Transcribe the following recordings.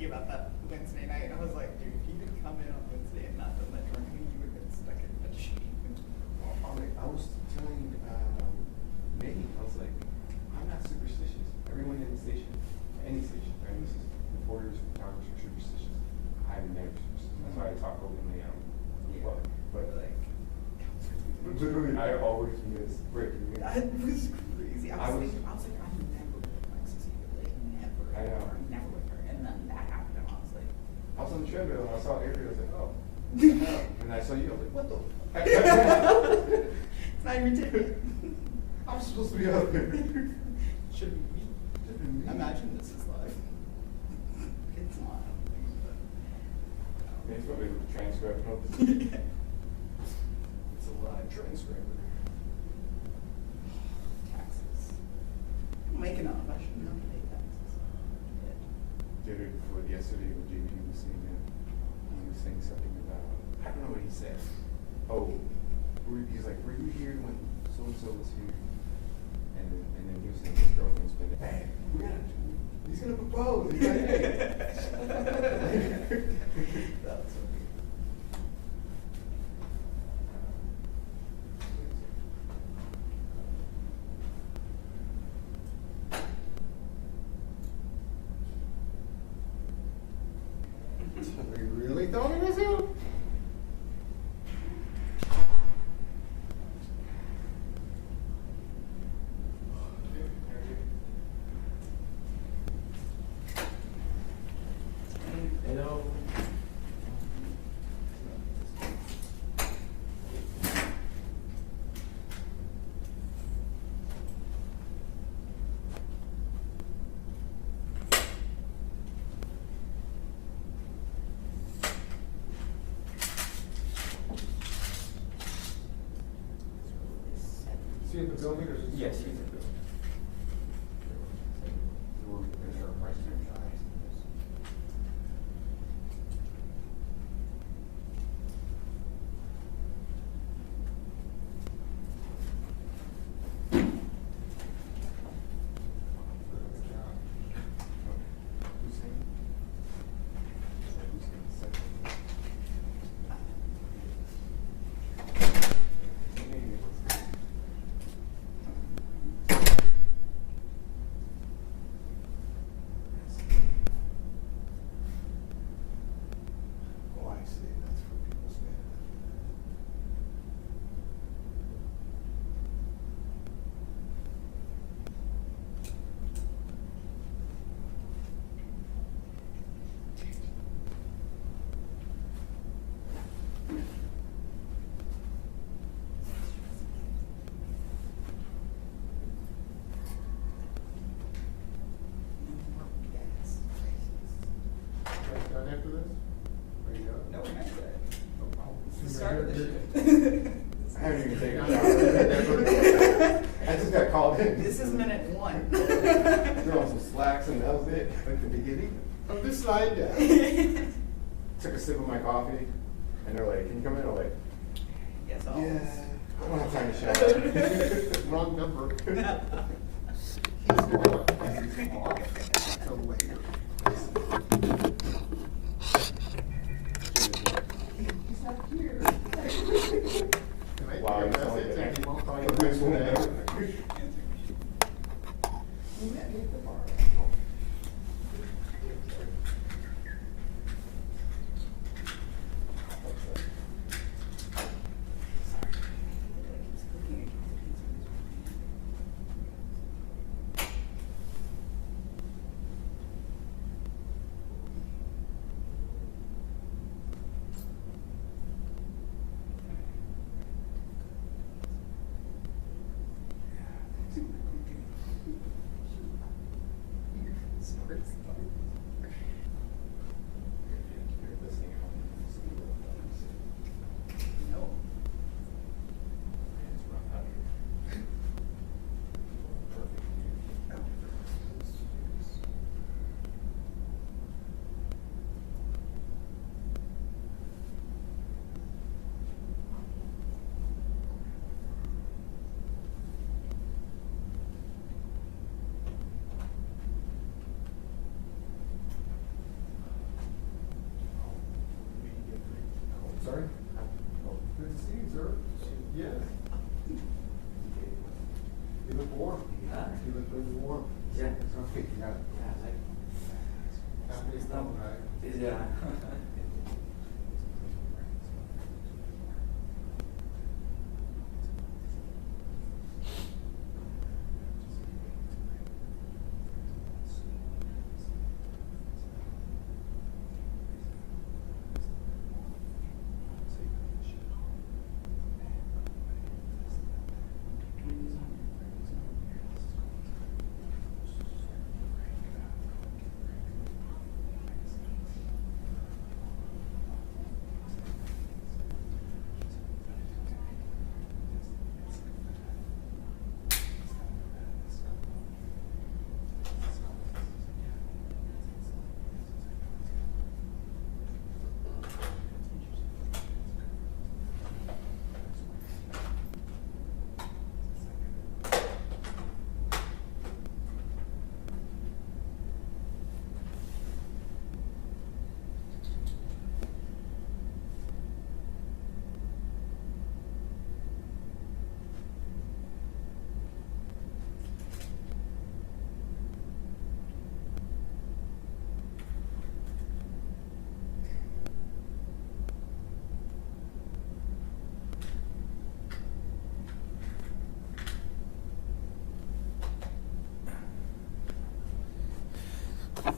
thinking about that Wednesday night, and I was like, dude, if you didn't come in on Wednesday and not done that drinking, you would have been stuck in that shit. I was telling Megan, I was like, I'm not superstitious. Everyone in the station, any station, right? This is reporters, photographers are superstitious. I'm never superstitious. That's why I talk openly. But like, literally, I always miss breaking news. That was crazy. I was like, I'm never with Alexis, like never. I know. Never with her. And then that happened, and I was like, I was on the treadmill and I saw Avery. I was like, oh. And I saw you. I was like, what the? It's not even ticket. I'm supposed to be out there. Should be me. Imagine this is live. It's not. It's probably a transcript. It's a live transcriber. Taxes. I'm making up. I shouldn't have to pay taxes. Did it before yesterday when JP was saying that he was saying something about, I don't know what he said. Oh, he's like, were you here when so and so was here? And then he was saying his girlfriend's been, hey, he's gonna propose. He's like, hey. That's okay. We really thought it was him? Hello. See the building or? Yes, he's in the building. After this? Are you done? No, not yet. Oh, It's the start of the shit. I haven't even taken a shower. I just got called in. This is minute 1. Threw on some slacks and that was it. At the beginning. I'm just sliding down. Took a sip of my coffee and they're like, can you come in? I'm like, Yes, I'll. yeah, I don't have time to shower. Wrong number. He's off till later. He's not here. Wow, you're telling me that. He won't call you back today. We met me at the bar. Really warm. Yeah, it's not picking up. Yeah.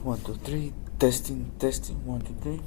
One, two, three. Testing, testing. 1, 2, 3.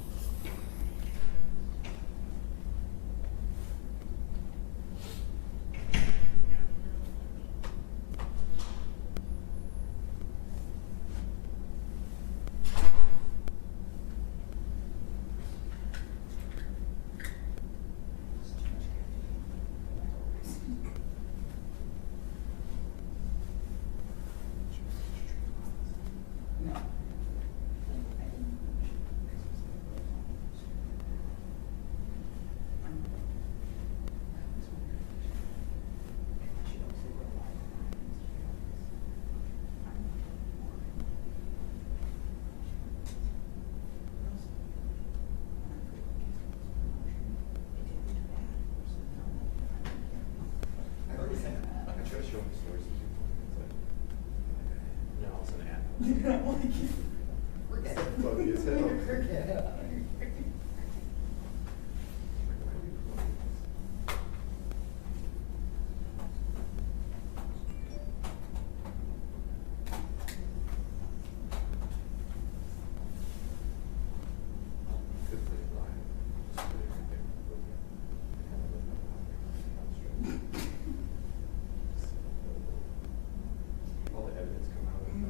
I try to show them stories. No, it's an ad. Forget it. Funny as hell. Forget it. Good for the line. Just put it right there. Look at it. Kind of look like a all the evidence come out of it.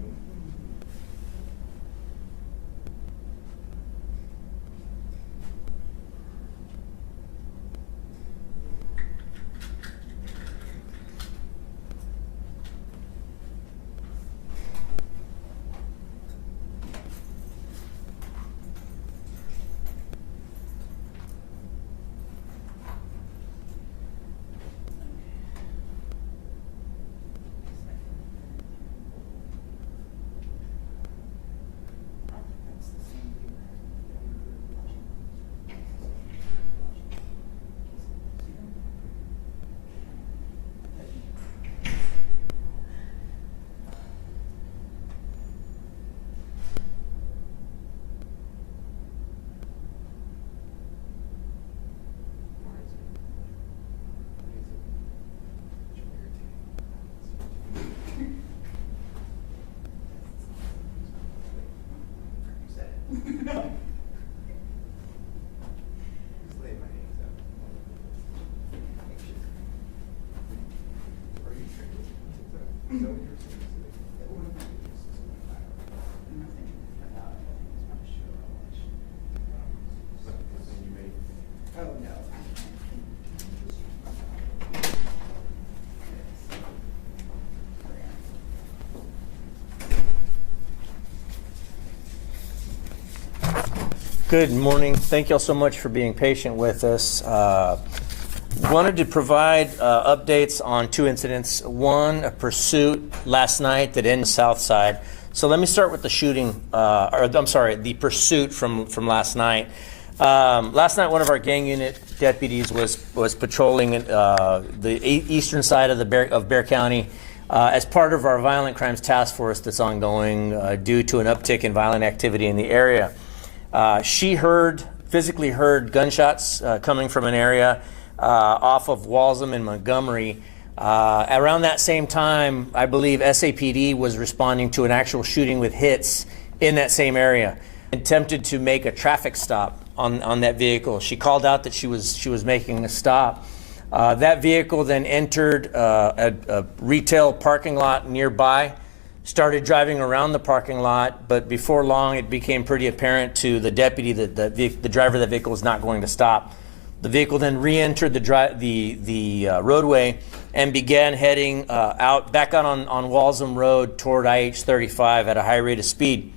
Just lay my hands out. Are you triggered? Is that what you were saying today? Nothing about it. I'm not sure how much. Something you made. Oh, no. Good morning. Thank you all so much for being patient with us. Wanted to provide updates on 2 incidents. One, a pursuit last night that ended on the south side. So let me start with the shooting, the pursuit from last night. Last night, one of our gang unit deputies was patrolling the eastern side of Bear County as part of our violent crimes task force that's ongoing due to an uptick in violent activity in the area. She physically heard gunshots coming from an area off of Walsham in Montgomery. Around that same time, I believe SAPD was responding to an actual shooting with hits in that same area, attempted to make a traffic stop on that vehicle. She called out that she was making a stop. That vehicle then entered a retail parking lot nearby, started driving around the parking lot, but before long it became pretty apparent to the deputy that the driver of the vehicle was not going to stop. The vehicle then re-entered the roadway and began heading back out on Walsham Road toward IH-35 at a high rate of speed.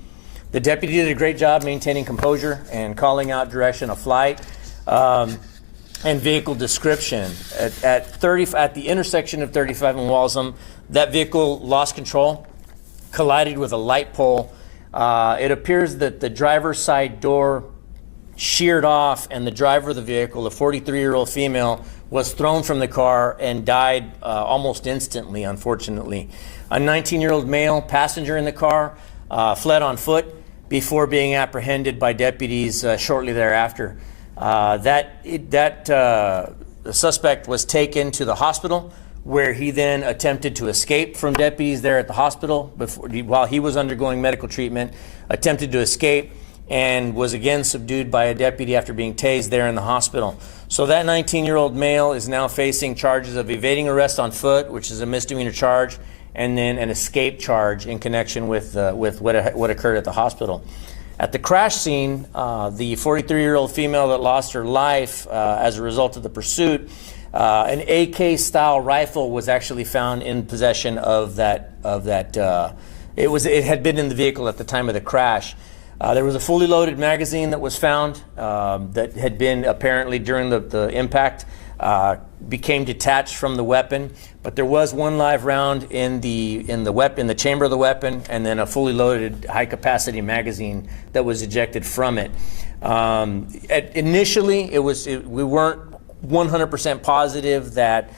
The deputy did a great job maintaining composure and calling out direction of flight and vehicle description. At the intersection of 35 and Walsham, that vehicle lost control, collided with a light pole. It appears that the driver's side door sheared off, and the driver of the vehicle, a 43-year-old female, was thrown from the car and died almost instantly, unfortunately. A 19-year-old male passenger in the car fled on foot before being apprehended by deputies shortly thereafter. The suspect was taken to the hospital, where he then attempted to escape from deputies there at the hospital while he was undergoing medical treatment, attempted to escape, and was again subdued by a deputy after being tased there in the hospital. So that 19-year-old male is now facing charges of evading arrest on foot, which is a misdemeanor charge, and then an escape charge in connection with what occurred at the hospital. At the crash scene, the 43-year-old female that lost her life as a result of the pursuit, an AK-style rifle was actually found in possession of that. It had been in the vehicle at the time of the crash. There was a fully loaded magazine that was found that had been apparently during the impact became detached from the weapon, but there was one live round in the chamber of the weapon, and then a fully loaded high-capacity magazine that was ejected from it. Initially, we weren't 100% positive that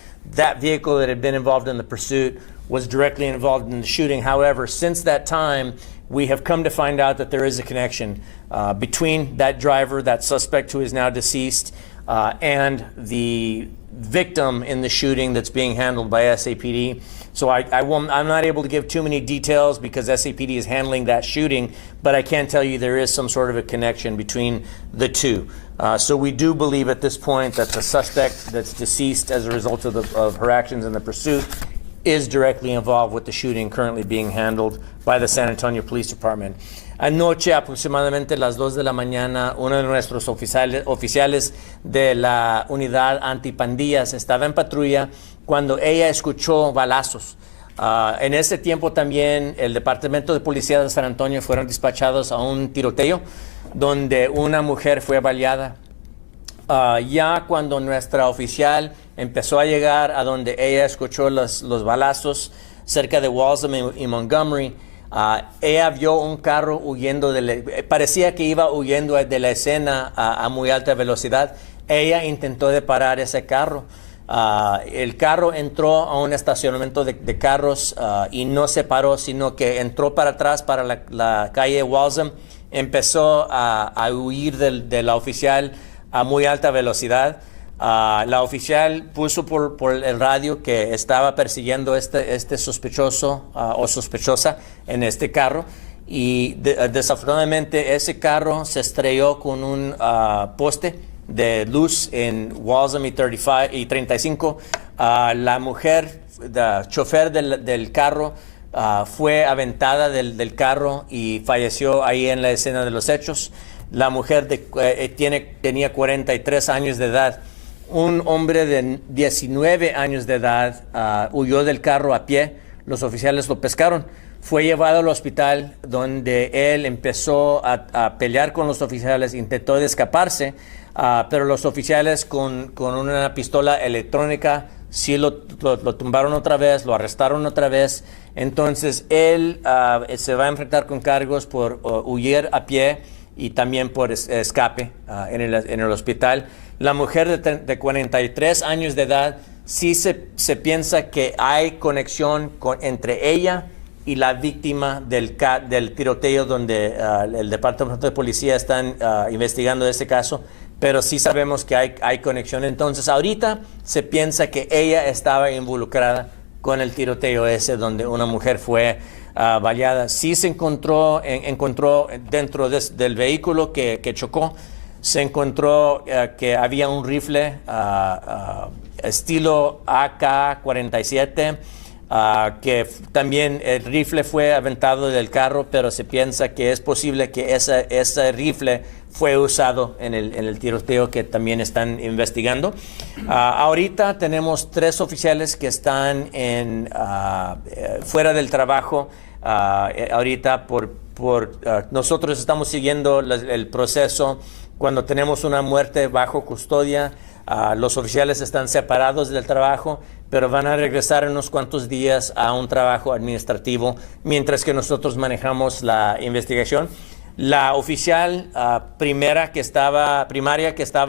vehicle that had been involved in the pursuit was directly involved in the shooting. However, since that time, we have come to find out that there is a connection between that driver, that suspect who is now deceased, and the victim in the shooting that's being handled by SAPD. So I'm not able to give too many details because SAPD is handling that shooting, but I can tell you there is some sort of a connection between the two. So we do believe at this point that the suspect that's deceased as a result of her actions in the pursuit is directly involved with the shooting currently being handled by the San Antonio Police Department. Anoche, aproximadamente las 2 de la mañana, uno de nuestros oficiales de la unidad antipandillas estaba en patrulla cuando ella escuchó balazos. En ese tiempo también el Departamento de Policía de San Antonio fueron despachados a un tiroteo donde una mujer fue baleada. Ya cuando nuestra oficial empezó a llegar a donde ella escuchó los balazos cerca de Walsham y Montgomery, ella vio un carro huyendo, parecía que iba huyendo de la escena a muy alta velocidad. Ella intentó de parar ese carro. El carro entró a un estacionamiento de carros y no se paró, sino que entró para atrás para la calle Walsham, empezó a huir de la oficial a muy alta velocidad. La oficial puso por el radio que estaba persiguiendo este sospechoso o sospechosa en este carro, y desafortunadamente ese carro se estrelló con un poste de luz en Walsham y 35. La mujer, la chofer del carro, fue aventada del carro y falleció ahí en la escena de los hechos. La mujer tenía 43 años de edad. Un hombre de 19 años de edad huyó del carro a pie. Los oficiales lo pescaron. Fue llevado al hospital donde él empezó a pelear con los oficiales, intentó de escaparse, pero los oficiales con una pistola electrónica sí lo tumbaron otra vez, lo arrestaron otra vez. Entonces él se va a enfrentar con cargos por huir a pie y también por escape en el hospital. La mujer de 43 años de edad sí se piensa que hay conexión entre ella y la víctima del tiroteo donde el Departamento de Policía están investigando este caso, pero sí sabemos que hay conexión. Entonces, ahorita se piensa que ella estaba involucrada con el tiroteo ese donde una mujer fue baleada. Sí se encontró dentro del vehículo que chocó, se encontró que había un rifle estilo AK-47, que también el rifle fue aventado del carro, pero se piensa que es posible que ese rifle fue usado en el tiroteo que también están investigando. Ahorita tenemos 3 oficiales que están fuera del trabajo. Ahorita nosotros estamos siguiendo el proceso. Cuando tenemos una muerte bajo custodia, los oficiales están separados del trabajo, pero van a regresar en unos cuantos días a un trabajo administrativo mientras que nosotros manejamos la investigación. La oficial primaria que estaba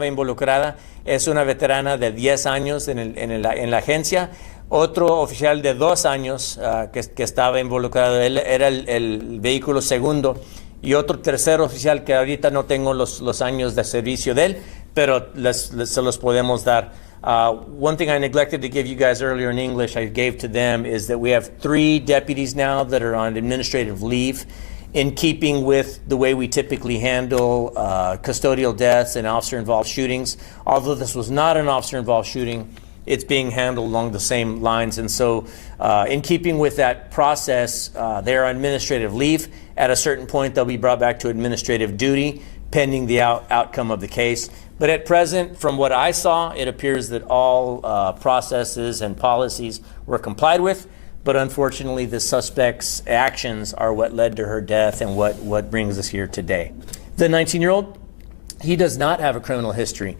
involucrada es una veterana de 10 años en la agencia. Otro oficial de 2 años que estaba involucrado, él era el vehículo segundo, y otro tercer oficial que ahorita no tengo los años de servicio de él, pero se los podemos dar. One thing I neglected to give you guys earlier in English, I gave to them, is that we have 3 deputies now that are on administrative leave, in keeping with the way we typically handle custodial deaths and officer-involved shootings. Although this was not an officer-involved shooting, it's being handled along the same lines. And so in keeping with that process, they're on administrative leave. At a certain point, they'll be brought back to administrative duty, pending the outcome of the case. But at present, from what I saw, it appears that all processes and policies were complied with. But unfortunately, the suspect's actions are what led to her death and what brings us here today. The 19-year-old, he does not have a criminal history.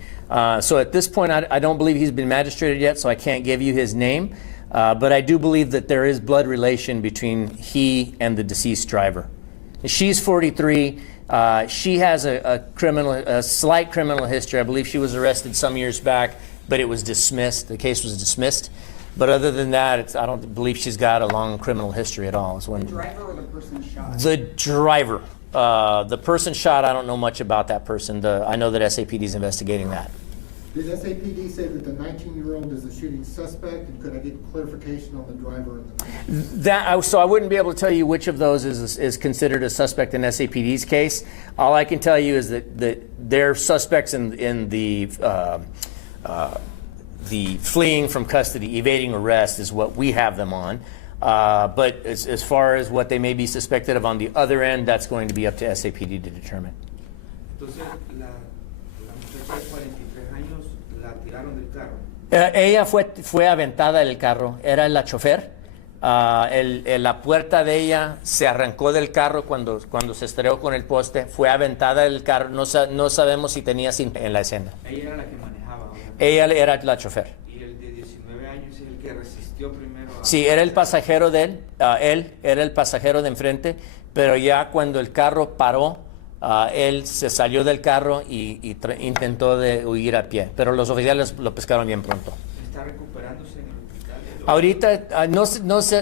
So at this point, I don't believe he's been magistrated yet, so I can't give you his name. But I do believe that there is blood relation between he and the deceased driver. She's 43. She has a slight criminal history. I believe she was arrested some years back, but it was dismissed. The case was dismissed. But other than that, I don't believe she's got a long criminal history at all. The driver or the person shot? The driver. The person shot, I don't know much about that person. I know that SAPD is investigating that. Did SAPD say that the 19-year-old is a shooting suspect, and could I get clarification on the driver? So I wouldn't be able to tell you which of those is considered a suspect in SAPD's case. All I can tell you is that they're suspects in the fleeing from custody, evading arrest is what we have them on. But as far as what they may be suspected of on the other end, that's going to be up to SAPD to determine. Entonces, la muchacha de 43 años la tiraron del carro. Ella fue aventada del carro, era la chofer. La puerta de ella se arrancó del carro cuando se estrelló con el poste, fue aventada del carro, no sabemos si tenía cinta en la escena. Ella era la que manejaba. Ella era la chofer. Y el de 19 años es el que resistió primero a... Sí, era el pasajero de él era el pasajero de enfrente, pero ya cuando el carro paró, él se salió del carro y intentó de huir a pie, pero los oficiales lo pescaron bien pronto. ¿Está recuperándose en el hospital? Ahorita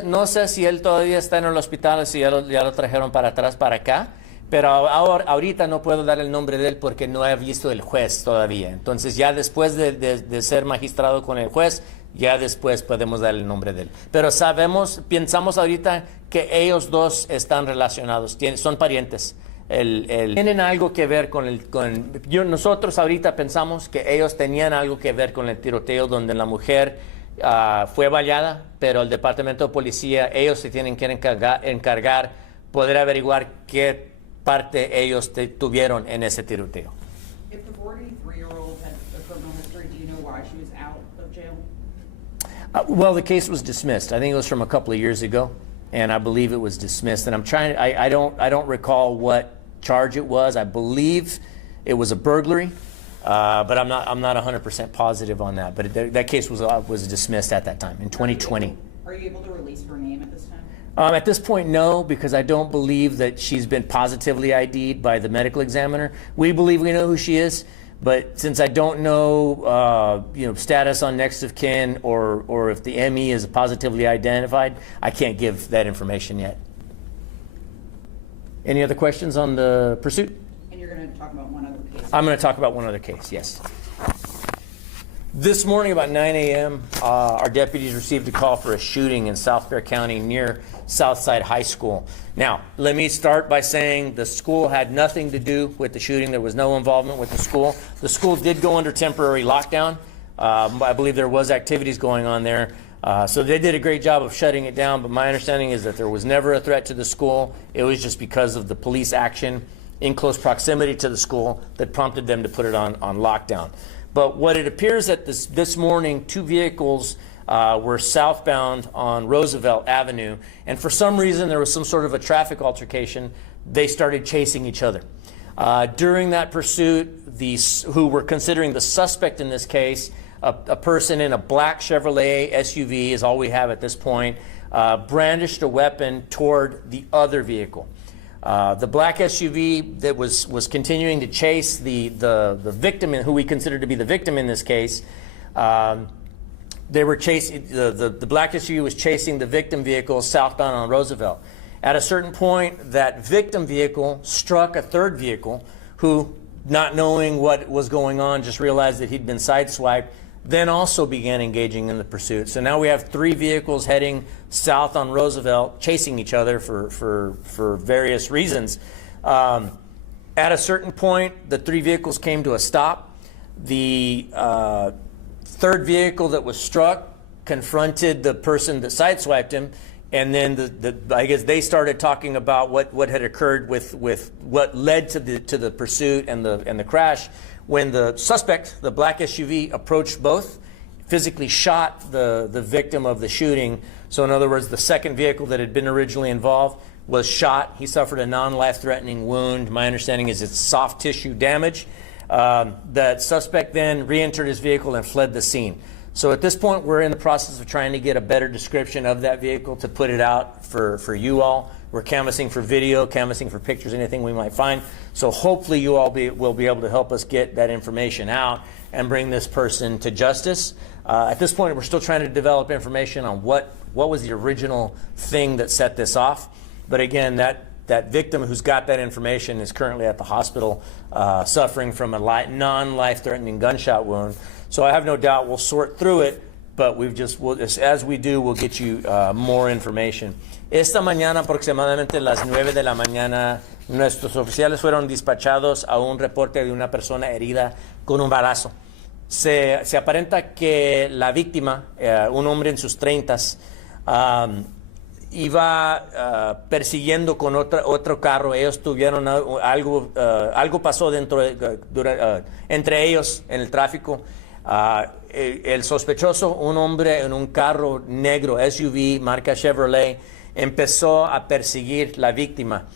no sé si él todavía está en el hospital o si ya lo trajeron para atrás, para acá, pero ahorita no puedo dar el nombre de él porque no he visto el juez todavía. Entonces ya después de ser magistrado con el juez, ya después podemos dar el nombre de él. Pero pensamos ahorita que ellos dos están relacionados, son parientes. Tienen algo que ver nosotros ahorita pensamos que ellos tenían algo que ver con el tiroteo donde la mujer fue baleada, pero el departamento de policía, ellos se tienen que encargar poder averiguar qué parte ellos tuvieron en ese tiroteo. If the 43-year-old had a criminal history, do you know why she was out of jail? Well, the case was dismissed. I think it was from a couple of years ago, and I believe it was dismissed. And I don't recall what charge it was. I believe it was a burglary, but I'm not 100% positive on that. But that case was dismissed at that time in 2020. Are you able to release her name at this time? At this point, no, because I don't believe that she's been positively ID'd by the medical examiner. We believe we know who she is, But since I don't know, status on next of kin or if the ME is positively identified, I can't give that information yet. Any other questions on the pursuit? And you're going to talk about one other case? I'm going to talk about one other case, yes. This morning about 9 a.m., our deputies received a call for a shooting in South Bexar County near Southside High School. Now, let me start by saying the school had nothing to do with the shooting. There was no involvement with the school. The school did go under temporary lockdown. I believe there was activities going on there. So they did a great job of shutting it down, but my understanding is that there was never a threat to the school. It was just because of the police action in close proximity to the school that prompted them to put it on lockdown. But what it appears that this morning, two vehicles were southbound on Roosevelt Avenue, and for some reason there was some sort of a traffic altercation. They started chasing each other. During that pursuit, who were considering the suspect in this case, a person in a black Chevrolet SUV is all we have at this point, brandished a weapon toward the other vehicle. The black SUV that was continuing to chase the victim, who we consider to be the victim in this case, they were chasing the black SUV was chasing the victim vehicle southbound on Roosevelt. At a certain point, that victim vehicle struck a third vehicle, who, not knowing what was going on, just realized that he'd been sideswiped, then also began engaging in the pursuit. So now we have three vehicles heading south on Roosevelt, chasing each other for various reasons. At a certain point, the three vehicles came to a stop. The third vehicle that was struck confronted the person that sideswiped him, and then I guess they started talking about what had occurred with what led to the pursuit and the crash. When the suspect, the black SUV, approached both, physically shot the victim of the shooting. So in other words, the second vehicle that had been originally involved was shot. He suffered a non-life-threatening wound. My understanding is it's soft tissue damage. That suspect then re-entered his vehicle and fled the scene. So at this point, we're in the process of trying to get a better description of that vehicle to put it out for you all. We're canvassing for video, canvassing for pictures, anything we might find. So hopefully you all will be able to help us get that information out and bring this person to justice. At this point, we're still trying to develop information on what was the original thing that set this off. But again, that victim who's got that information is currently at the hospital suffering from a non-life-threatening gunshot wound. So I have no doubt we'll sort through it, but as we do, we'll get you more information. Esta mañana, aproximadamente las 9 de la mañana, nuestros oficiales fueron despachados a un reporte de una persona herida con un balazo. Se aparenta que la víctima, un hombre en sus 30s, iba persiguiendo con otro carro. Ellos tuvieron algo pasó entre ellos en el tráfico. El sospechoso, un hombre en un carro negro SUV marca Chevrolet, empezó a perseguir la víctima.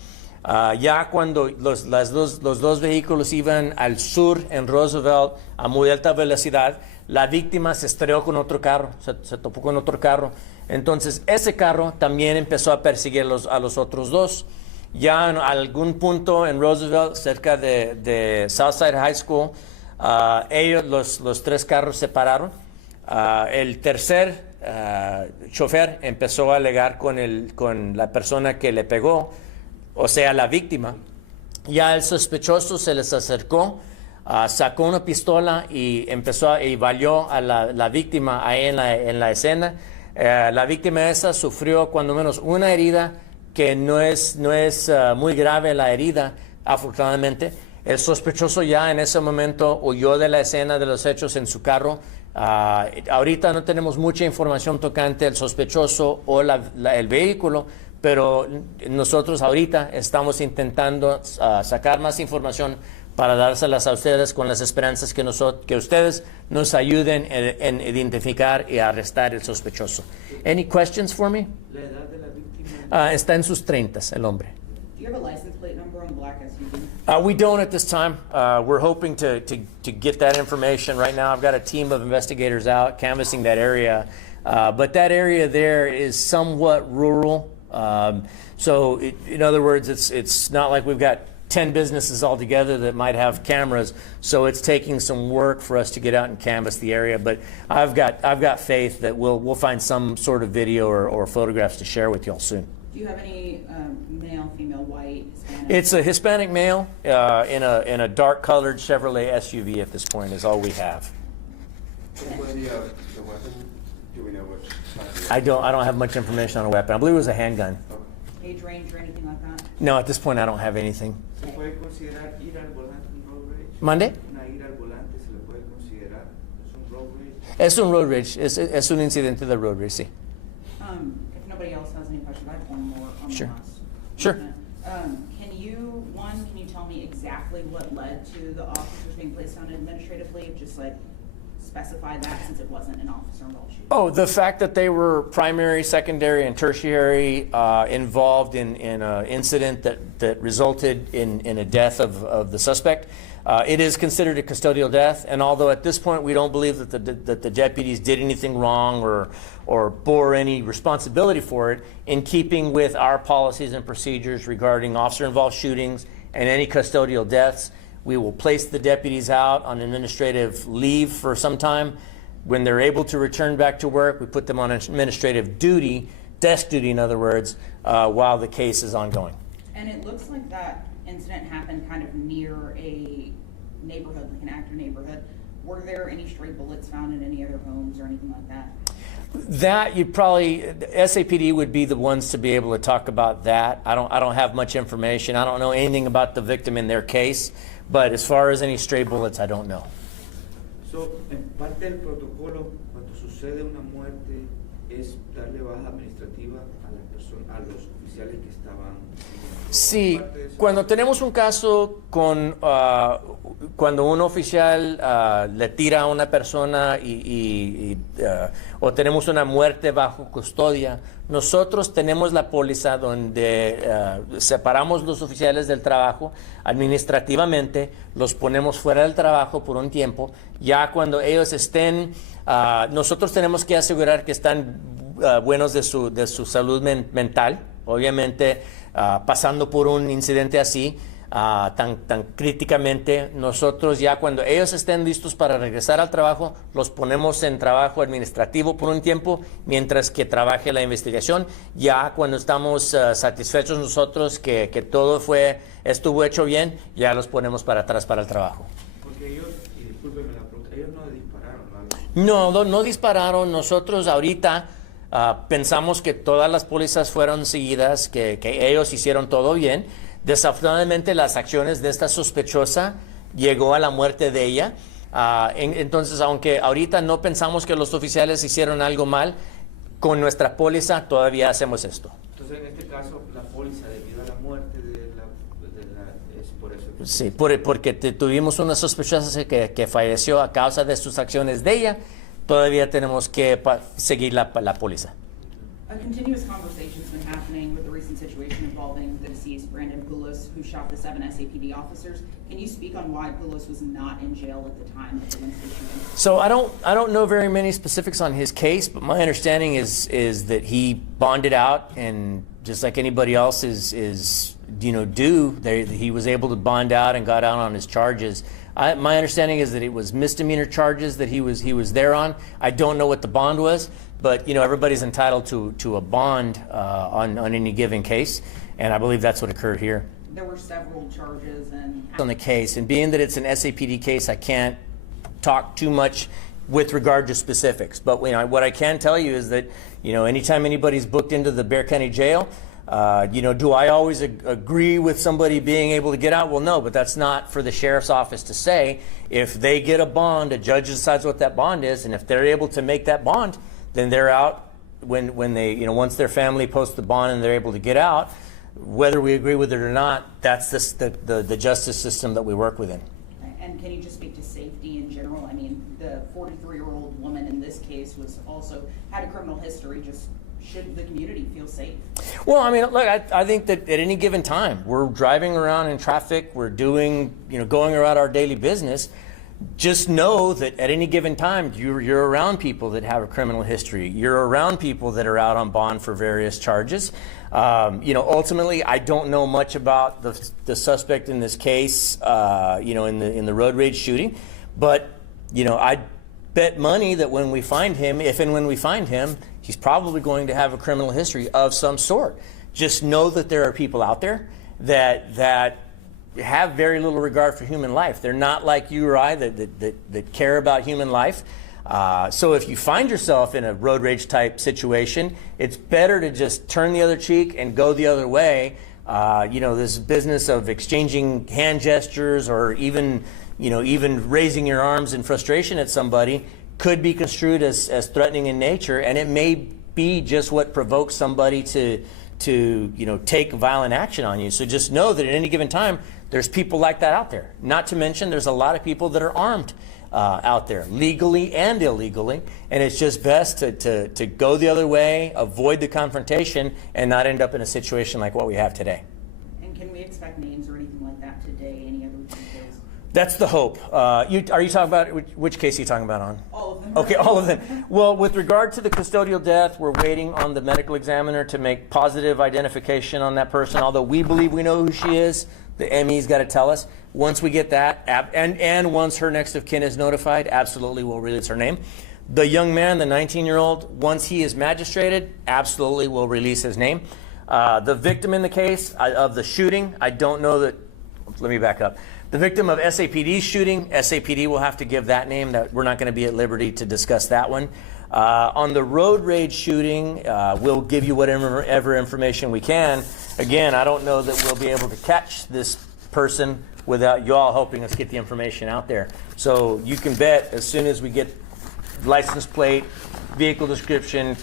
Ya cuando los dos vehículos iban al sur en Roosevelt a muy alta velocidad, la víctima se estrelló con otro carro, se topó con otro carro. Entonces ese carro también empezó a perseguir a los otros dos. Ya en algún punto en Roosevelt, cerca de Southside High School, los tres carros se pararon. El tercer chofer empezó a alegar con la persona que le pegó, o sea, la víctima. Ya el sospechoso se les acercó, sacó una pistola y valió a la víctima ahí en la escena. La víctima esa sufrió cuando menos una herida, que no es muy grave la herida, afortunadamente. El sospechoso ya en ese momento huyó de la escena de los hechos en su carro. Ahorita no tenemos mucha información tocante al sospechoso o el vehículo, pero nosotros ahorita estamos intentando sacar más información para dárselas a ustedes con las esperanzas que ustedes nos ayuden en identificar y arrestar el sospechoso. Any questions for me? ¿La edad de la víctima? Está en sus 30s, el hombre. Do you have a license plate number on the black SUV? We don't at this time. We're hoping to get that information. Right now I've got a team of investigators out canvassing that area. But that area there is somewhat rural. So in other words, it's not like we've got 10 businesses all together that might have cameras, so it's taking some work for us to get out and canvass the area. But I've got faith that we'll find some sort of video or photographs to share with y'all soon. Do you have any male, female, white, Hispanic? It's a Hispanic male in a dark-colored Chevrolet SUV at this point is all we have. And for the weapon, do we know which type? I don't have much information on a weapon. I believe it was a handgun. Age range or anything like that? No, at this point I don't have anything. ¿Se puede considerar ir al volante un road rage? Monday? Una ir al volante se le puede considerar, es un road rage. Es un road rage. Es un incidente de road rage, sí. If nobody else has any questions, I have one more on Sure. the last. Sure. Can you tell me exactly what led to the officers being placed on administrative leave? Just like specify that since it wasn't an officer-involved shooting. Oh, the fact that they were primary, secondary, and tertiary involved in an incident that resulted in a death of the suspect. It is considered a custodial death, and although at this point we don't believe that the deputies did anything wrong or bore any responsibility for it, in keeping with our policies and procedures regarding officer-involved shootings and any custodial deaths, we will place the deputies out on administrative leave for some time. When they're able to return back to work, we put them on administrative duty, desk duty in other words, while the case is ongoing. And it looks like that incident happened kind of near a neighborhood, like an active neighborhood. Were there any stray bullets found in any other homes or anything like that? That you'd probably SAPD would be the ones to be able to talk about that. I don't have much information. I don't know anything about the victim in their case, but as far as any stray bullets, I don't know. So, en parte del protocolo, cuando sucede una muerte, es darle baja administrativa a las personas, a los oficiales que estaban. Sí, Parte de eso. cuando tenemos un caso cuando un oficial le tira a una persona o tenemos una muerte bajo custodia, nosotros tenemos la póliza donde separamos los oficiales del trabajo administrativamente, los ponemos fuera del trabajo por un tiempo. Ya cuando ellos estén, nosotros tenemos que asegurar que están buenos de su salud mental, obviamente. Pasando por un incidente así, tan críticamente, nosotros ya cuando ellos estén listos para regresar al trabajo, los ponemos en trabajo administrativo por un tiempo, mientras que trabaje la investigación. Ya cuando estamos satisfechos nosotros que todo estuvo hecho bien, ya los ponemos para atrás para el trabajo. Porque ellos, y discúlpeme la pregunta, ellos no dispararon, ¿no? No dispararon. Nosotros ahorita pensamos que todas las pólizas fueron seguidas, que ellos hicieron todo bien. Desafortunadamente las acciones de esta sospechosa llegó a la muerte de ella. Entonces, aunque ahorita no pensamos que los oficiales hicieron algo mal, con nuestra póliza todavía hacemos esto. Entonces, en este caso, la póliza debido a la muerte es por eso. Sí, porque tuvimos una sospechosa que falleció a causa de sus acciones de ella. Todavía tenemos que seguir la póliza. A continuous conversation's been happening with the recent situation involving the deceased Brandon Poulos, who shot the 7 SAPD officers. Can you speak on why Poulos was not in jail at the time of the Wednesday shooting? So I don't know very many specifics on his case, but my understanding is that he bonded out, and just like anybody else is due, he was able to bond out and got out on his charges. My understanding is that it was misdemeanor charges that he was there on. I don't know what the bond was, but everybody's entitled to a bond on any given case, and I believe that's what occurred here. There were several charges On the case, and being that it's an SAPD case, I can't talk too much with regard to specifics. But what I can tell you is that anytime anybody's booked into the Bexar County Jail, do I always agree with somebody being able to get out? Well, no, but that's not for the sheriff's office to say. If they get a bond, a judge decides what that bond is, and if they're able to make that bond, then they're out when they, once their family posts the bond and they're able to get out. Whether we agree with it or not, that's the justice system that we work within. And can you just speak to safety in general? I mean, the 43-year-old woman in this case had a criminal history. Just should the community feel safe? Well, I mean, look, I think that at any given time, we're driving around in traffic, we're doing, going around our daily business. just know that at any given time, you're around people that have a criminal history. You're around people that are out on bond for various charges. Ultimately, I don't know much about the suspect in this case, in the road rage shooting, but, I bet money that when we find him, if and when we find him, he's probably going to have a criminal history of some sort. Just know that there are people out there that have very little regard for human life. They're not like you or I that care about human life. So if you find yourself in a road rage type situation, it's better to just turn the other cheek and go the other way. This business of exchanging hand gestures or even raising your arms in frustration at somebody could be construed as threatening in nature, and it may be just what provokes somebody to take violent action on you. So just know that at any given time, there's people like that out there. Not to mention, there's a lot of people that are armed out there, legally and illegally, and it's just best to go the other way, avoid the confrontation, and not end up in a situation like what we have today. And can we expect names or anything like that today? Any other details? That's the hope. Are you talking about, which case are you talking about on? All of them. Okay, all of them. Well, with regard to the custodial death, we're waiting on the medical examiner to make positive identification on that person, although we believe we know who she is. The ME's got to tell us. Once we get that, and once her next of kin is notified, absolutely we'll release her name. The young man, the 19-year-old, once he is magistrated, absolutely we'll release his name. The victim in the case of the shooting, I don't know that, let me back up. The victim of SAPD's shooting, SAPD will have to give that name. That we're not going to be at liberty to discuss that one. On the road rage shooting, we'll give you whatever information we can. Again, I don't know that we'll be able to catch this person without you all helping us get the information out there. So you can bet as soon as we get license plate, vehicle description,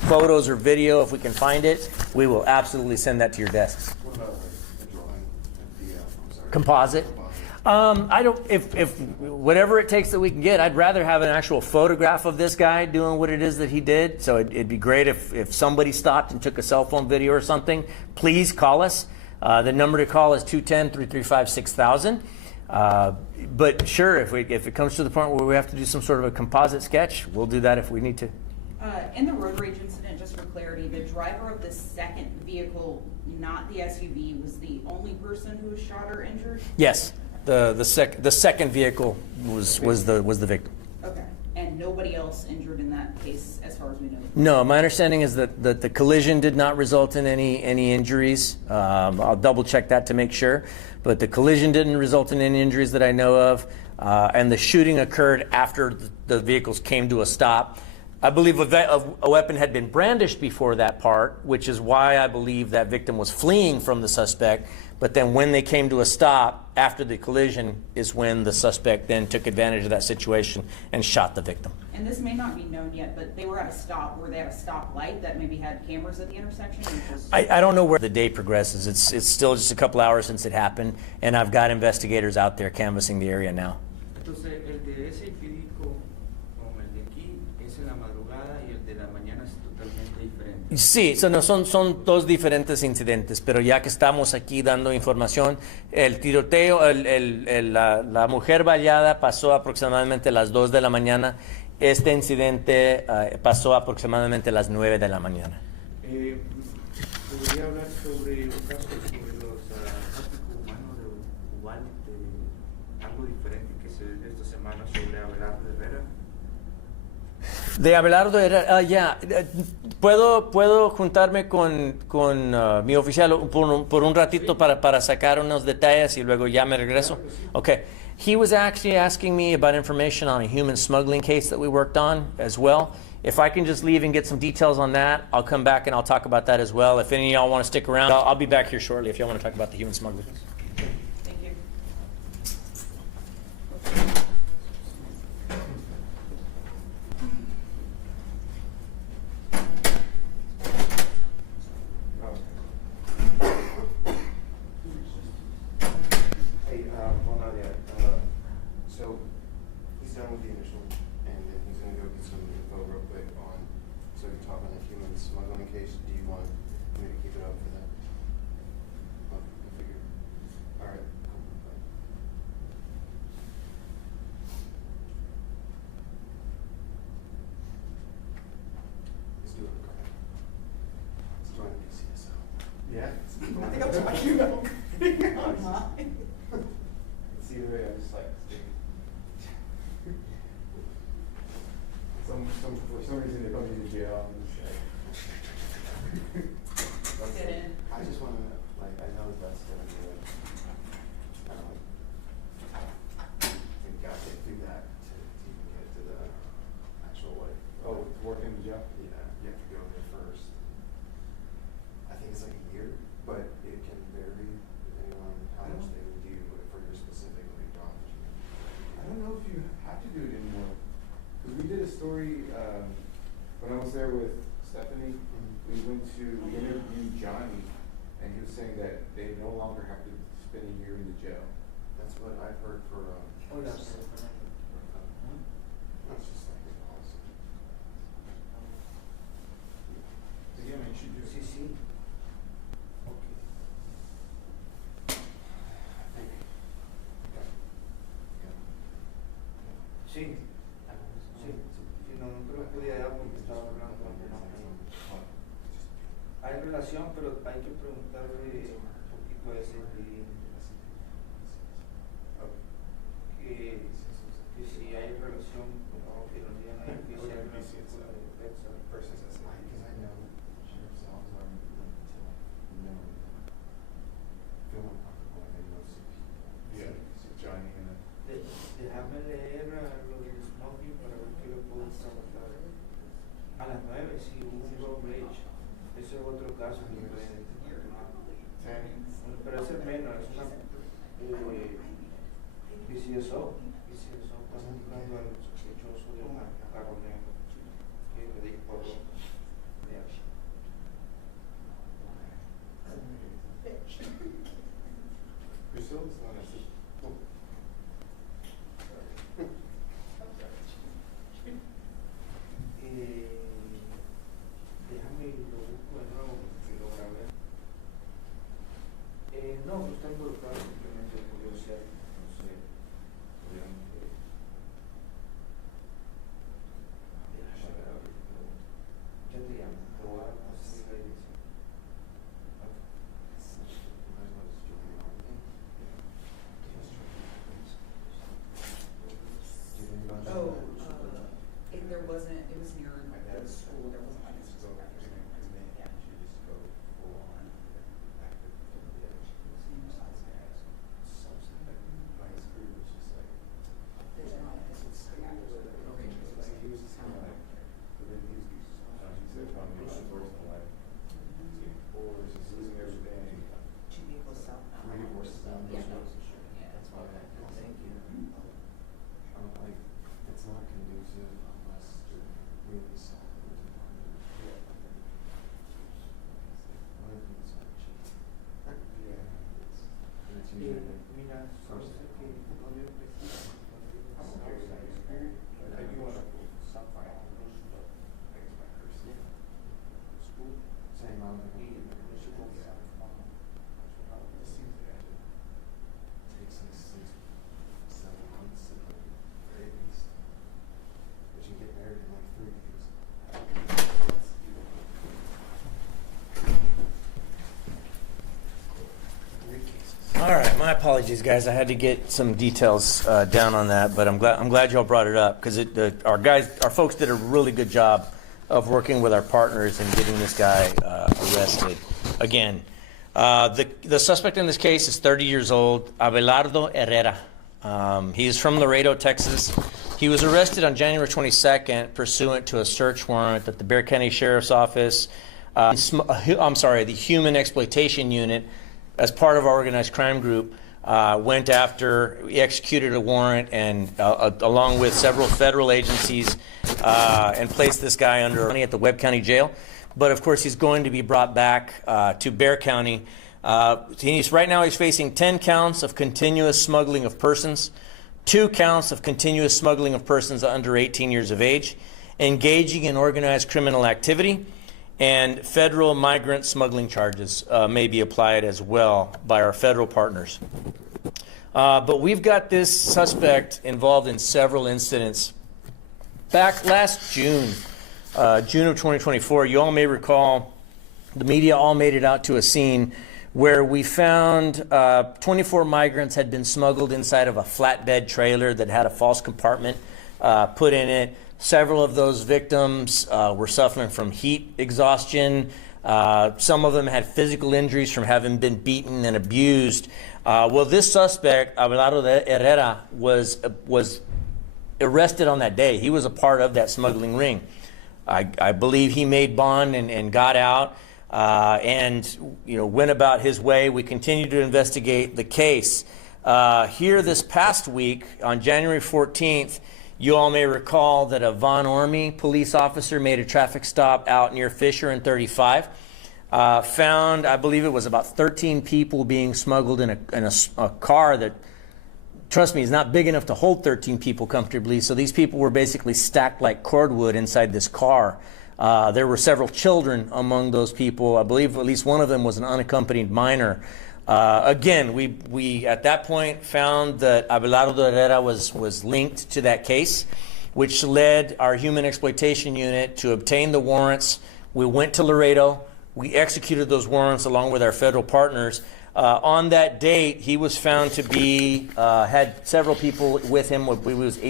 photos or video, if we can find it, we will absolutely send that to your desks. What about the drawing? Composite. I don't. If whatever it takes that we can get, I'd rather have an actual photograph of this guy doing what it is that he did. So it'd be great if somebody stopped and took a cell phone video or something. Please call us. The number to call is 210-335-6000. But sure, if it comes to the point where we have to do some sort of a composite sketch, we'll do that if we need to. In the road rage incident, just for clarity, the driver of the second vehicle, not the SUV, was the only person who was shot or injured? Yes, the second vehicle was the victim. Okay, and nobody else injured in that case, as far as we know? No, my understanding is that the collision did not result in any injuries. I'll double check that to make sure, but the collision didn't result in any injuries that I know of, and the shooting occurred after the vehicles came to a stop. I believe a weapon had been brandished before that part, which is why I believe that victim was fleeing from the suspect. But then when they came to a stop after the collision is when the suspect then took advantage of that situation and shot the victim. And this may not be known yet, but they were at a stop. Were they at a stoplight that maybe had cameras at the intersection? I don't know where the day progresses. It's still just a couple hours since it happened, and I've got investigators out there canvassing the area now. Entonces, el de SAPD con el de aquí es en la madrugada y el de la mañana es totalmente diferente. Sí, son dos diferentes incidentes, pero ya que estamos aquí dando información, el tiroteo, la mujer baleada pasó aproximadamente a las 2 de la mañana. Este incidente pasó aproximadamente a las 9 de la mañana. ¿Podría hablar sobre un caso sobre los tráfico humano de Ubalde, algo diferente que se ve esta semana sobre Abelardo Herrera? De Abelardo Herrera, ya. ¿Puedo juntarme con mi oficial por un ratito para sacar unos detalles y luego ya me regreso? Okay. He was actually asking me about information on a human smuggling case that we worked on as well. If I can just leave and get some details on that, I'll come back and I'll talk about that as well. If any of y'all want to stick around, I'll be back here shortly if y'all want to talk about the human smuggling. Thank you. Hey, well, not yet. So he's done with the initial, and then he's going to go get some info real quick on. So you're talking a human smuggling case. Do you want me to keep it up for that? I figure. It's either way, I'm just like, for some reason they put me to jail. I'm just like, Get in. I just want to, like, I know that's gonna be like, I don't know. Thank God they do that to even get to the actual like. Oh, to work in the jail? Yeah, you have to go there first. I think it's like a year, but it can vary depending on how much they would do for your specific like job. I don't know if you have to do it anymore. Cause we did a story, when I was there with Stephanie, we went to interview Johnny, and he was saying that they no longer have to spend a year in the jail. That's what I've heard for, that's just like his policy. So yeah, man, you should do it. Sí, sí. Okay. I think. Sí. Sí. Sí, no, no creo que pudiera ir porque estaba hablando. Hay relación, pero hay que preguntarle un poquito a ese que si hay relación, no, que nos digan ahí que si hay una película de Bexar. Because I know sheriff's office are feel uncomfortable when they know some people. Yeah, so Johnny and Déjame leer lo del smuggling para ver qué le puedo trabajar. A las 9, sí, hubo un road rage. Ese es otro caso que puede. Pero ese es menos, es una VCSO. Están buscando al sospechoso de un carro negro que le disparó. Priscilla's the one that says, oh. Déjame lo busco de nuevo porque lo grabé. No, pues está involucrado simplemente en curiosidad, no sé, obviamente. Déjame ver ahorita. Ya te llamo, te voy a pasar la dirección. Oh, there wasn't, it was near the school, there wasn't like a specific address. Yeah. There's not a specific address. Two vehicles south now. Yeah. Yeah, that's why. Thank you. Like, it's not conducive unless you're really solid with the partner. One of them is like cheap. Yeah. And it's usually Mira, first. sabes que no había empezado. I'm okay with that experience. But I do want to some fight. I think it's my first. School. Same amount of Y no sé cómo yeah. It seems that it takes like 6-7 months at the very least. But you get married in like 3 days. All right, my apologies, guys. I had to get some details down on that, but I'm glad y'all brought it up because our folks did a really good job of working with our partners and getting this guy arrested. Again, the suspect in this case is 30 years old, Abelardo Herrera. He's from Laredo, Texas. He was arrested on January 22nd pursuant to a search warrant that the Bexar County Sheriff's Office, the Human Exploitation Unit, as part of our organized crime group, went after, executed a warrant, and along with several federal agencies, and placed this guy under at the Webb County Jail. But of course, he's going to be brought back to Bexar County. Right now, he's facing 10 counts of continuous smuggling of persons, 2 counts of continuous smuggling of persons under 18 years of age, engaging in organized criminal activity, and federal migrant smuggling charges may be applied as well by our federal partners. But we've got this suspect involved in several incidents. Back last June of 2024, you all may recall, the media all made it out to a scene where we found 24 migrants had been smuggled inside of a flatbed trailer that had a false compartment put in it. Several of those victims were suffering from heat exhaustion. Some of them had physical injuries from having been beaten and abused. Well, this suspect, Abelardo Herrera, was arrested on that day. He was a part of that smuggling ring. I believe he made bond and got out and went about his way. We continue to investigate the case. Here this past week, on January 14th, you all may recall that a Von Ormy police officer made a traffic stop out near Fisher and 35. Found, I believe it was about 13 people being smuggled in a car that, trust me, is not big enough to hold 13 people comfortably. So these people were basically stacked like cordwood inside this car. There were several children among those people. I believe at least one of them was an unaccompanied minor. Again, we at that point found that Abelardo Herrera was linked to that case, which led our human exploitation unit to obtain the warrants. We went to Laredo. We executed those warrants along with our federal partners. On that date, he was found to be, had several people with him. It was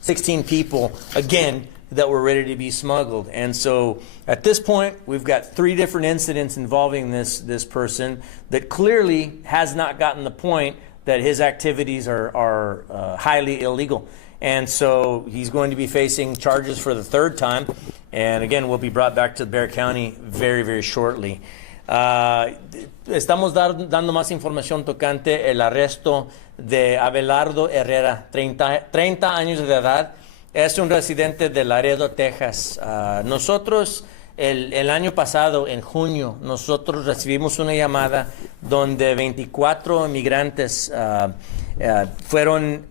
16 people, again, that were ready to be smuggled. And so at this point, we've got 3 different incidents involving this person that clearly has not gotten the point that his activities are highly illegal. And so he's going to be facing charges for the 3rd time. And again, will be brought back to Bexar County very, very shortly. Estamos dando más información tocante el arresto de Abelardo Herrera, 30 años de edad. Es un residente de Laredo, Texas. Nosotros, el año pasado, en junio, nosotros recibimos una llamada donde 24 migrantes fueron,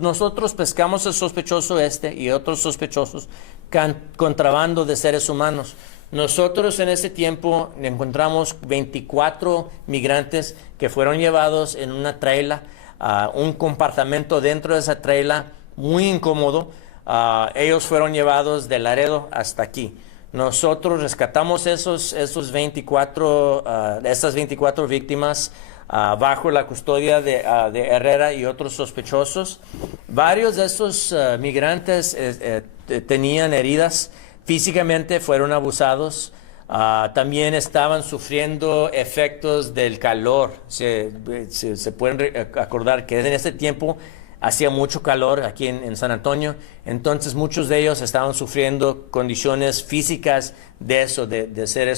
nosotros pescamos el sospechoso y otros sospechosos contrabando de seres humanos. Nosotros en ese tiempo encontramos 24 migrantes que fueron llevados en una traila, un compartimento dentro de esa traila muy incómodo. Ellos fueron llevados de Laredo hasta aquí. Nosotros rescatamos esas 24 víctimas bajo la custodia de Herrera y otros sospechosos. Varios de esos migrantes tenían heridas físicamente, fueron abusados. También estaban sufriendo efectos del calor. Se pueden acordar que en ese tiempo hacía mucho calor aquí en San Antonio, entonces muchos de ellos estaban sufriendo condiciones físicas de eso, de estar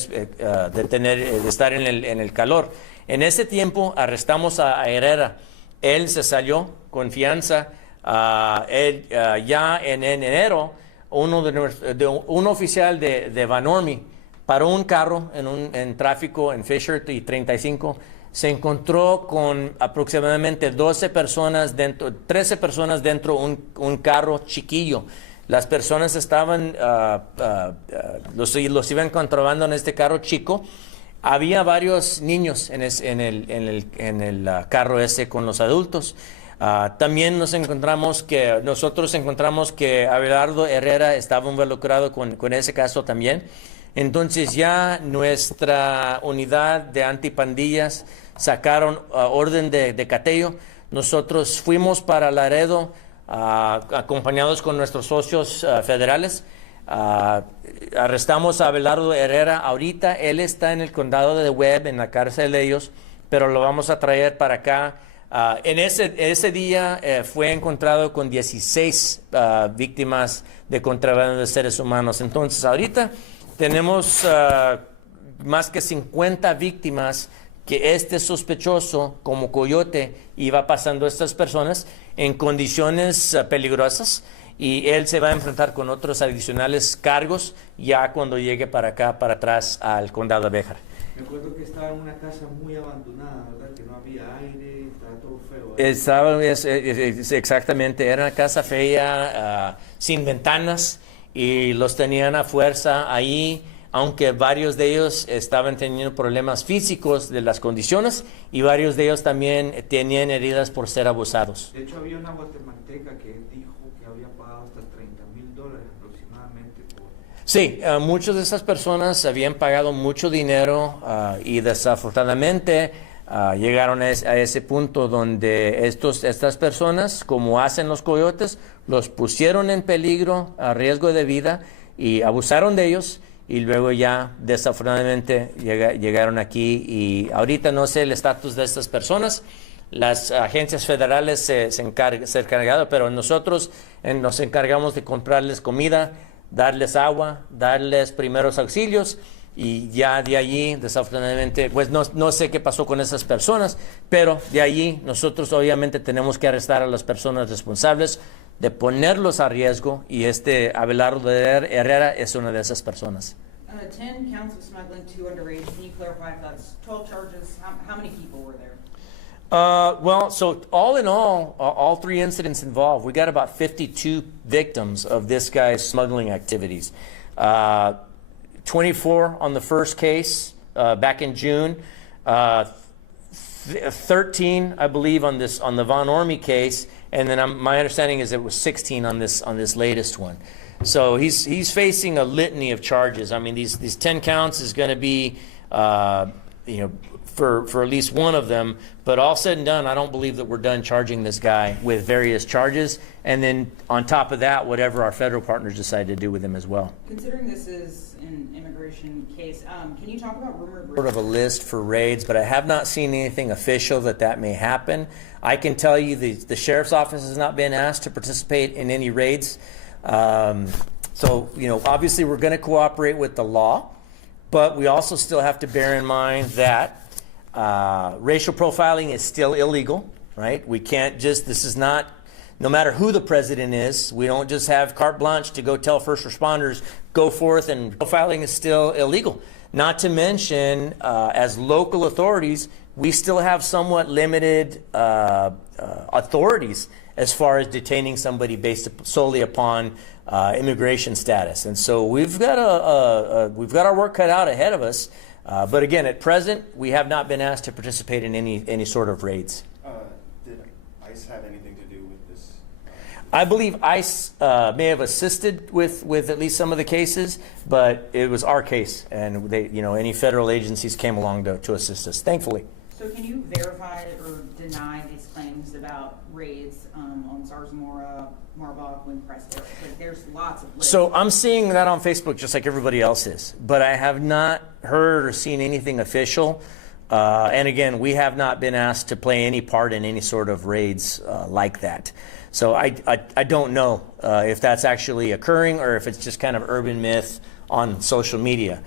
en el calor. En ese tiempo arrestamos a Herrera. Él se salió con fianza. Ya en enero, un oficial de Van Ormy paró un carro en tráfico en Fisher y 35. Se encontró con aproximadamente 13 personas dentro de un carro chiquillo. Las personas estaban, los iban contrabando en este carro chico. Había varios niños en el carro ese con los adultos. También nosotros encontramos que Abelardo Herrera estaba involucrado con ese caso también. Entonces ya nuestra unidad de antipandillas sacaron orden de cateo. Nosotros fuimos para Laredo acompañados con nuestros socios federales. Arrestamos a Abelardo Herrera. Ahorita él está en el condado de Webb, en la cárcel de ellos, pero lo vamos a traer para acá. En ese día fue encontrado con 16 víctimas de contrabando de seres humanos. Entonces ahorita tenemos más que 50 víctimas que este sospechoso, como coyote, iba pasando a estas personas en condiciones peligrosas, y él se va a enfrentar con otros adicionales cargos ya cuando llegue para acá, para atrás al condado de Bexar. Me acuerdo que estaba en una casa muy abandonada, ¿verdad? Que no había aire, estaba todo feo. Exactamente, era una casa fea, sin ventanas, y los tenían a fuerza ahí, aunque varios de ellos estaban teniendo problemas físicos de las condiciones, y varios de ellos también tenían heridas por ser abusados. De hecho, había una guatemalteca que dijo que había pagado hasta $30,000 aproximadamente Sí, muchas de esas personas habían pagado mucho dinero y desafortunadamente llegaron a ese punto donde estas personas, como hacen los coyotes, los pusieron en peligro, a riesgo de vida y abusaron de ellos y luego ya desafortunadamente llegaron aquí y ahorita no sé el estatus de estas personas. Las agencias federales se encargan, pero nosotros nos encargamos de comprarles comida, darles agua, darles primeros auxilios y ya de allí, desafortunadamente, pues no sé qué pasó con esas personas, pero de allí nosotros obviamente tenemos que arrestar a las personas responsables de ponerlos a riesgo y Abelardo Herrera es una de esas personas. 10 counts of smuggling, 2 underage. Can you clarify if that's 12 charges? How many people were there? Well, so all in all 3 incidents involved, we got about 52 victims of this guy's smuggling activities. 24 on the first case back in June. 13, I believe, on the Von Ormy case, and then my understanding is it was 16 on this latest one. So he's facing a litany of charges. I mean, these 10 counts is going to be, for at least one of them. But all said and done, I don't believe that we're done charging this guy with various charges. And then on top of that, whatever our federal partners decide to do with him as well. Considering this is an immigration case, can you talk about rumored Sort of a list for raids, but I have not seen anything official that may happen. I can tell you the sheriff's office has not been asked to participate in any raids. So, obviously we're going to cooperate with the law, but we also still have to bear in mind that racial profiling is still illegal, right? We can't this is not, no matter who the president is, we don't just have carte blanche to go tell first responders, go forth, and profiling is still illegal. Not to mention, as local authorities, we still have somewhat limited authorities as far as detaining somebody based solely upon immigration status. And so we've got our work cut out ahead of us. But again, at present, we have not been asked to participate in any sort of raids. Did ICE have anything to do with this? I believe ICE may have assisted with at least some of the cases, but it was our case, and any federal agencies came along to assist us, thankfully. So can you verify or deny these claims about raids on Zarzamora, Marbach, Windcrest? There's lots of lists. So I'm seeing that on Facebook just like everybody else is, but I have not heard or seen anything official. And again, we have not been asked to play any part in any sort of raids like that. So I don't know if that's actually occurring or if it's just kind of urban myth on social media.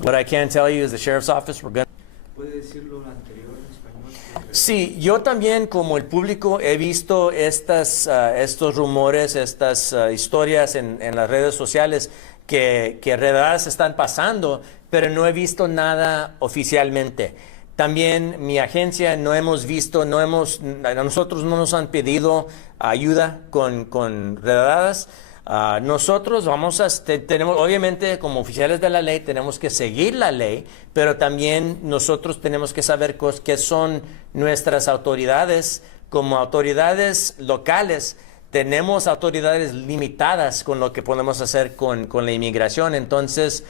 What I can tell you is the sheriff's office, we're going to... ¿Puede decirlo anterior en español? Sí, yo también como el público he visto estos rumores, estas historias en las redes sociales que redadas están pasando, pero no he visto nada oficialmente. También mi agencia no hemos visto, a nosotros no nos han pedido ayuda con redadas. Nosotros tenemos, obviamente, como oficiales de la ley, tenemos que seguir la ley, pero también nosotros tenemos que saber qué son nuestras autoridades. Como autoridades locales, tenemos autoridades limitadas con lo que podemos hacer con la inmigración. Entonces,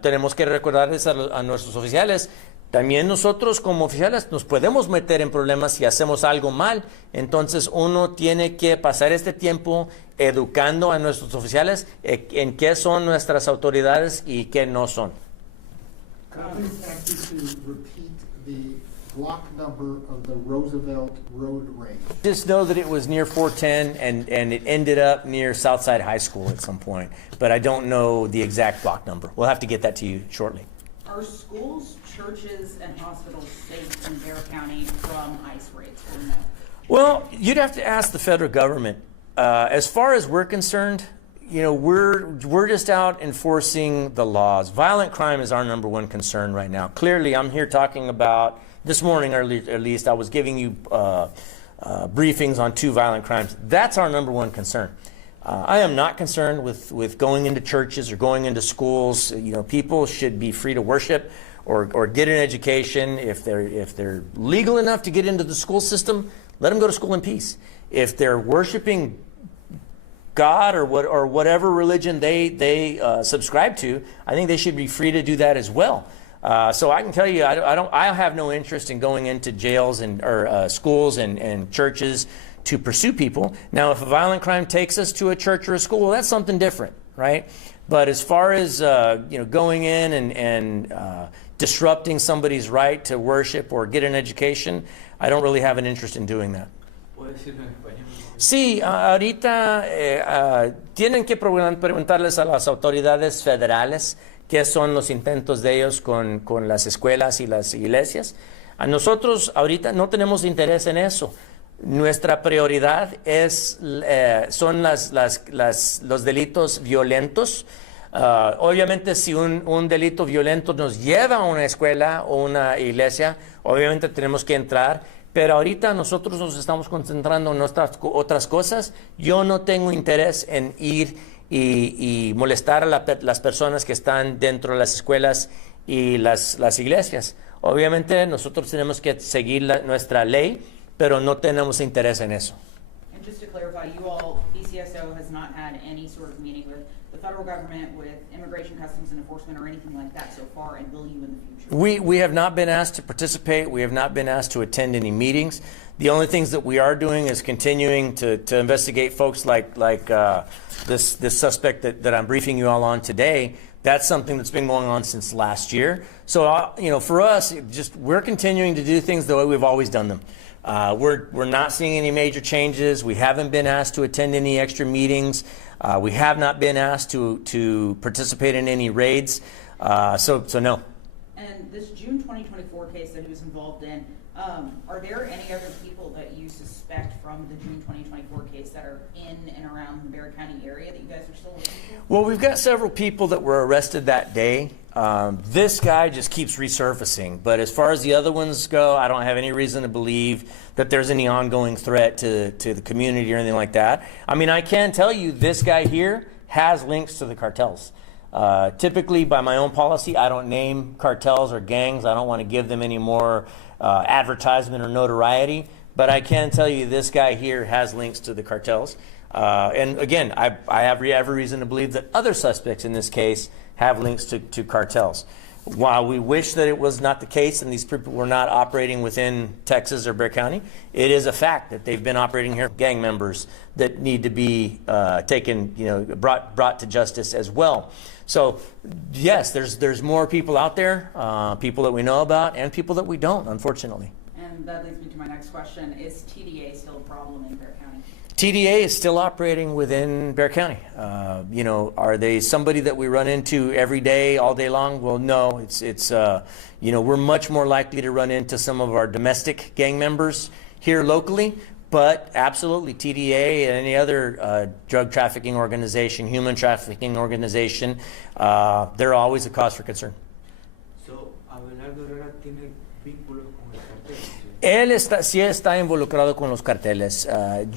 tenemos que recordarles a nuestros oficiales. También nosotros como oficiales nos podemos meter en problemas si hacemos algo mal. Entonces uno tiene que pasar este tiempo educando a nuestros oficiales en qué son nuestras autoridades y qué no son. Could I please ask you to repeat the block number of the Roosevelt Road raid? Just know that it was near 410 and it ended up near Southside High School at some point. But I don't know the exact block number. We'll have to get that to you shortly. Are schools, churches, and hospitals safe in Bexar County from ICE raids or no? Well, you'd have to ask the federal government. As far as we're concerned, we're just out enforcing the laws. Violent crime is our number one concern right now. Clearly, I'm here talking about, this morning at least, I was giving you briefings on 2 violent crimes. That's our number one concern. I am not concerned with going into churches or going into schools. People should be free to worship or get an education. If they're legal enough to get into the school system, let them go to school in peace. If they're worshiping God or whatever religion they subscribe to, I think they should be free to do that as well. So I can tell you, I have no interest in going into jails or schools and churches to pursue people. Now, if a violent crime takes us to a church or a school, that's something different, right? But as far as going in and disrupting somebody's right to worship or get an education, I don't really have an interest in doing that. Sí, ahorita tienen que preguntarles a las autoridades federales qué son los intentos de ellos con las escuelas y las iglesias. A nosotros ahorita no tenemos interés en eso. Nuestra prioridad son los delitos violentos. Obviamente, si un delito violento nos lleva a una escuela o una iglesia, obviamente tenemos que entrar. Pero ahorita nosotros nos estamos concentrando en otras cosas. Yo no tengo interés en ir y molestar a las personas que están dentro de las escuelas y las iglesias. Obviamente nosotros tenemos que seguir nuestra ley, pero no tenemos interés en eso. And just to clarify, you all, BCSO has not had any sort of meeting with the federal government, with Immigration, Customs, and Enforcement, or anything like that so far, and will you in the future? We have not been asked to participate. We have not been asked to attend any meetings. The only things that we are doing is continuing to investigate folks like this suspect that I'm briefing you all on today. That's something that's been going on since last year. So, for us, we're continuing to do things the way we've always done them. We're not seeing any major changes. We haven't been asked to attend any extra meetings. We have not been asked to participate in any raids. So no. And this June 2024 case that he was involved in, are there any other people that you suspect from the June 2024 case that are in and around the Bexar County area that you guys are still looking for? Well, we've got several people that were arrested that day. This guy just keeps resurfacing. But as far as the other ones go, I don't have any reason to believe that there's any ongoing threat to the community or anything like that. I mean, I can tell you this guy here has links to the cartels. Typically, by my own policy, I don't name cartels or gangs. I don't want to give them any more advertisement or notoriety. But I can tell you this guy here has links to the cartels. And again, I have every reason to believe that other suspects in this case have links to cartels. While we wish that it was not the case and these people were not operating within Texas or Bexar County, it is a fact that they've been operating here. Gang members that need to be taken, brought to justice as well. So yes, there's more people out there, people that we know about and people that we don't, unfortunately. And that leads me to my next question. Is TDA still a problem in Bexar County? TDA is still operating within Bexar County. Are they somebody that we run into every day, all day long? Well, no. It's we're much more likely to run into some of our domestic gang members here locally. But absolutely, TDA and any other drug trafficking organization, human trafficking organization, they're always a cause for concern. So, Abelardo Herrera tiene vínculos con el cartel. Él sí está involucrado con los carteles.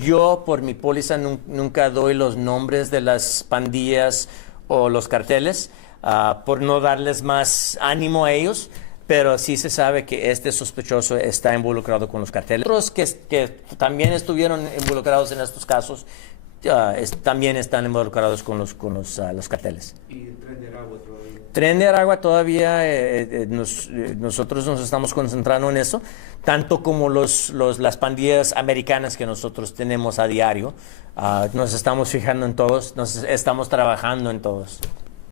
Yo, por mi póliza, nunca doy los nombres de las pandillas o los carteles por no darles más ánimo a ellos, pero sí se sabe que este sospechoso está involucrado con los carteles. Otros que también estuvieron involucrados en estos casos también están involucrados con los carteles. ¿Y el Tren de Aragua todavía? Tren de Aragua todavía, nosotros nos estamos concentrando en eso, tanto como las pandillas americanas que nosotros tenemos a diario. Nos estamos fijando en todos, nos estamos trabajando en todos.